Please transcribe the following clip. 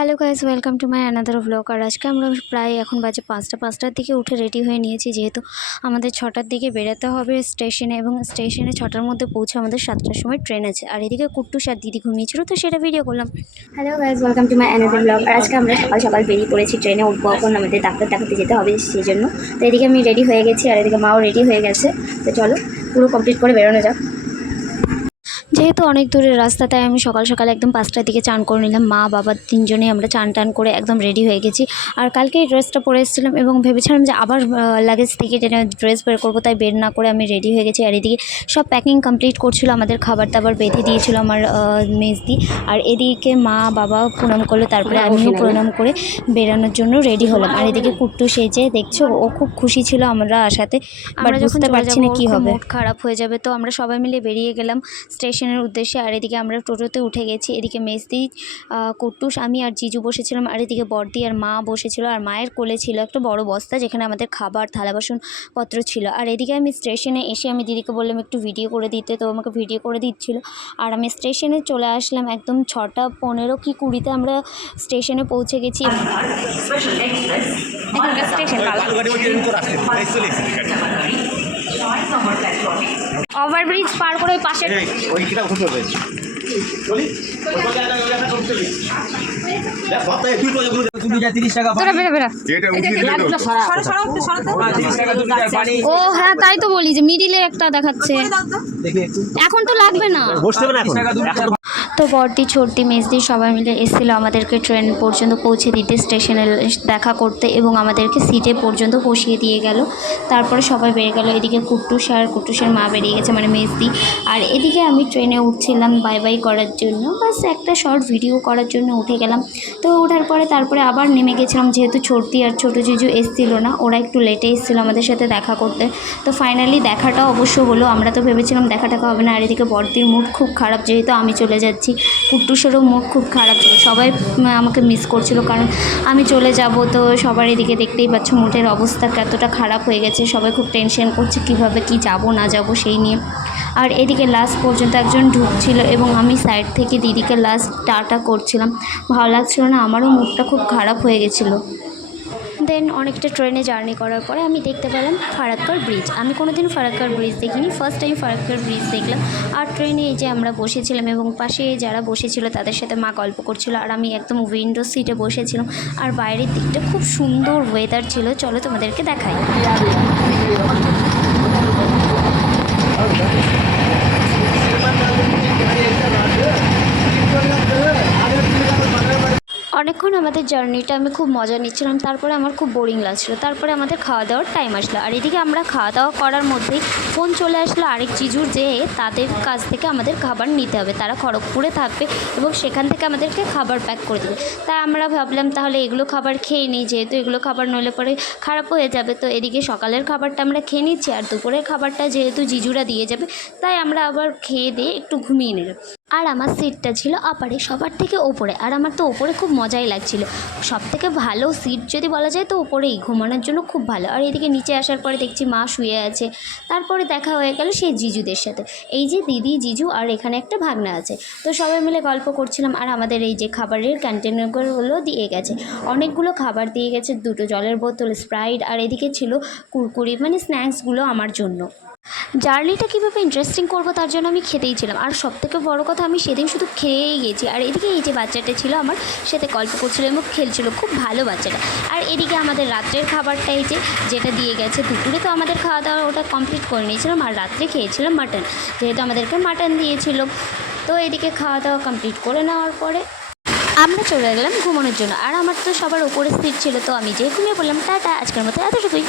Hello guys welcome to my another blog আর আজকে আমরা প্রায় এখন বাজে পাঁচটা, পাঁচটার দিকে উঠে রেডি হয়ে নিয়েছি, যেহেতু আমাদের ছটার দিকে বেরোতে হবে স্টেশনে এবং স্টেশনে ছটার মধ্যে পৌঁছে আমাদের সাতটার সময় ট্রেন আছে। আর এদিকে কুট্টু আর দিদি ঘুমিয়েছিল, তো সেটা ভিডিও করলাম। Hello guys welcome to my another blog আর আজকে আমরা সকাল সকাল বেরিয়ে পড়েছি ট্রেনে উঠবো এখন আমাদের ডাক্তার দেখাতে যেতে হবে সেই জন্য তো এদিকে আমি রেডি হয়ে গেছি, আর এদিকে মাও রেডি হয়ে গেছে। তো চলো, পুরো কমপ্লিট করে বেরোনো যাক। যেহেতু অনেক দূরের রাস্তা তাই আমি সকাল সকাল একদম পাঁচটার দিকে চান করে নিলাম। মা বাবা তিনজনে আমরা চান টান করে একদম রেডি হয়ে গেছি। আর কালকে এই ড্রেসটা পরে এসেছিলাম এবং ভেবেছিলাম যে আবার লাগেজ থেকে ড্রেস বের করব তাই বের না করে আমি রেডি হয়ে গেছি। আর এদিকে সব প্যাকিং কমপ্লিট করছিল আমাদের খাবার দাবার বেঁধে দিয়েছিল আমার মেজদি। আর এদিকে মা বাবা প্রণাম করল তারপরে আমিও প্রণাম করে বেরানোর জন্য রেডি হলাম। আর এদিকে কুট্টু সেজে দেখছ? ও খুব খুশি ছিল আমরা আসাতে। আমরা বুঝতে পারছি না কি হবে। খারাপ হয়ে যাবে তো আমরা সবাই মিলে বেরিয়ে গেলাম। স্টেশনের উদ্দেশ্যে আর এদিকে আমরা টোটোতে উঠে গেছি। এদিকে আহ, কুট্টুস আমি আর জিজু বসেছিলাম। আর এদিকে বর্দি আর মা বসেছিল। আর মায়ের কোলে ছিল একটা বড় বস্তা যেখানে আমাদের খাবার থালা বাসনপত্র ছিল। আর এদিকে আমি স্টেশনে এসে আমি দিদিকে বললাম একটু ভিডিও করে দিতে। তো আমাকে ভিডিও করে দিচ্ছিল। আর আমি স্টেশনে চলে আসলাম একদম ছটা পনেরো কি কুড়িতে আমরা স্টেশনে পৌঁছে গেছি। এখানকার স্টেশন ওভারব্রিজ পার করে ওই পাশে ও হ্যাঁ তাই তো বলি যে মিডিলে একটা দেখাচ্ছে। এখন তো লাগবে না। তো বড়দি ছোটদি মেজদি সবাই মিলে এসেছিল আমাদেরকে ট্রেন পর্যন্ত পৌঁছে দিতে স্টেশনে দেখা করতে এবং আমাদেরকে সিটে পর্যন্ত বসিয়ে দিয়ে গেল। তারপরে সবাই বেরিয়ে গেল। এদিকে কুট্টুস আর কুট্টুসের মা বেরিয়ে গেছে মানে মেজদি। আর এদিকে আমি ট্রেনে উঠছিলাম বাই বাই করার জন্য। বাস একটা শর্ট ভিডিও করার জন্য উঠে গেলাম। তো ওঠার পরে তারপরে আবার নেমে গেছিলাম, যেহেতু ছোটদি আর ছোটো জিজু এসেছিল না, ওরা একটু লেটে এসেছিল আমাদের সাথে দেখা করতে। তো ফাইনালি দেখাটা অবশ্য হলো। আমরা তো ভেবেছিলাম দেখা টাকা হবে না। আর এদিকে বড়দির মুড খুব খারাপ, যেহেতু আমি চলে যাচ্ছি। কুট্টুসেরও মুড খুব খারাপ ছিল। সবাই আমাকে মিস করছিল কারণ আমি চলে যাব তো সবার এদিকে দেখতেই পাচ্ছ মুডের অবস্থা কতটা খারাপ হয়ে গেছে। সবাই খুব টেনশন করছে কীভাবে কি যাব, না যাব সেই নিয়ে। আর এদিকে লাস্ট পর্যন্ত একজন ঢুকছিল এবং আমি সাইড থেকে দিদিকে লাস্ট টাটা করছিলাম। ভালো লাগছিল না, আমারও মুডটা খুব খারাপ হয়ে গেছিল। দেন অনেকটা ট্রেনে জার্নি করার পরে আমি দেখতে পেলাম ফারাক্কার ব্রিজ আমি কোনো দিন ফারাক্কার ব্রিজ দেখিনি ফার্স্ট টাইম ফারাক্কার ব্রিজ দেখলাম। আর ট্রেনে এই যে আমরা বসেছিলাম এবং পাশে যারা বসেছিল তাদের সাথে মা গল্প করছিল আর আমি একদম উইন্ডো সিটে বসেছিলাম। আর বাইরের দিকটা খুব সুন্দর ওয়েদার ছিল। চলো তোমাদেরকে দেখাই। অনেকক্ষণ আমাদের জার্নিটা আমি খুব মজা নিচ্ছিলাম, তারপরে আমার খুব বোরিং লাগছিল, তারপরে আমাদের খাওয়া দাওয়ার টাইম আসলো। আর এদিকে আমরা খাওয়া দাওয়া করার মধ্যেই ফোন চলে আসলো আরেক চিজুর যে তাদের কাছ থেকে আমাদের খাবার নিতে হবে। তারা খড়গপুরে থাকবে এবং সেখান থেকে আমাদেরকে খাবার প্যাক করে দেবে। তাই আমরা ভাবলাম তাহলে এগুলো খাবার খেয়ে নিই, যেহেতু এগুলো খাবার নইলে পরে খারাপ হয়ে যাবে। তো এদিকে সকালের খাবারটা আমরা খেয়ে নিচ্ছি, আর দুপুরের খাবারটা যেহেতু জিজুরা দিয়ে যাবে, তাই আমরা আবার খেয়ে দিয়ে একটু ঘুমিয়ে নিলাম। আর আমার সিটটা ছিল আপারে সবার থেকে ওপরে আর আমার তো ওপরে খুব মজাই লাগছিল। সব থেকে ভালো সিট যদি বলা যায় তো ওপরেই ঘুমানোর জন্য খুব ভালো। আর এদিকে নিচে আসার পরে দেখছি মা শুয়ে আছে। তারপরে দেখা হয়ে গেল সেই জিজুদের সাথে। এই যে দিদি, জিজু আর এখানে একটা ভাগনা আছে। তো সবাই মিলে গল্প করছিলাম আর আমাদের এই যে খাবারের কন্টেনারগুলো দিয়ে গেছে। অনেকগুলো খাবার দিয়ে গেছে, দুটো জলের বোতল স্প্রাইট আর এদিকে ছিল কুরকুরি মানে স্ন্যাক্সগুলো আমার জন্য। জার্নিটা কীভাবে ইন্টারেস্টিং করব তার জন্য আমি খেতেই ছিলাম। আর সব থেকে বড়ো কথা, আমি সেদিন শুধু খেয়েই গেছি। আর এদিকে এই যে বাচ্চাটা ছিল আমার সাথে গল্প করছিল এবং খেলছিল, খুব ভালো বাচ্চাটা। আর এদিকে আমাদের রাত্রের খাবারটা এই যে, যেটা দিয়ে গেছে দুপুরে তো আমাদের খাওয়া দাওয়া ওটা কমপ্লিট করে নিয়েছিলাম। আর রাত্রে খেয়েছিলাম মাটন যেহেতু আমাদেরকে মাটন দিয়েছিল। তো এদিকে খাওয়া দাওয়া কমপ্লিট করে নেওয়ার পরে আমরা চলে গেলাম ঘুমানোর জন্য। আর আমার তো সবার ওপরে সিট ছিল, তো আমি যে ঘুমিয়ে পড়লাম। টাটা, আজকের মতো এতটুকুই।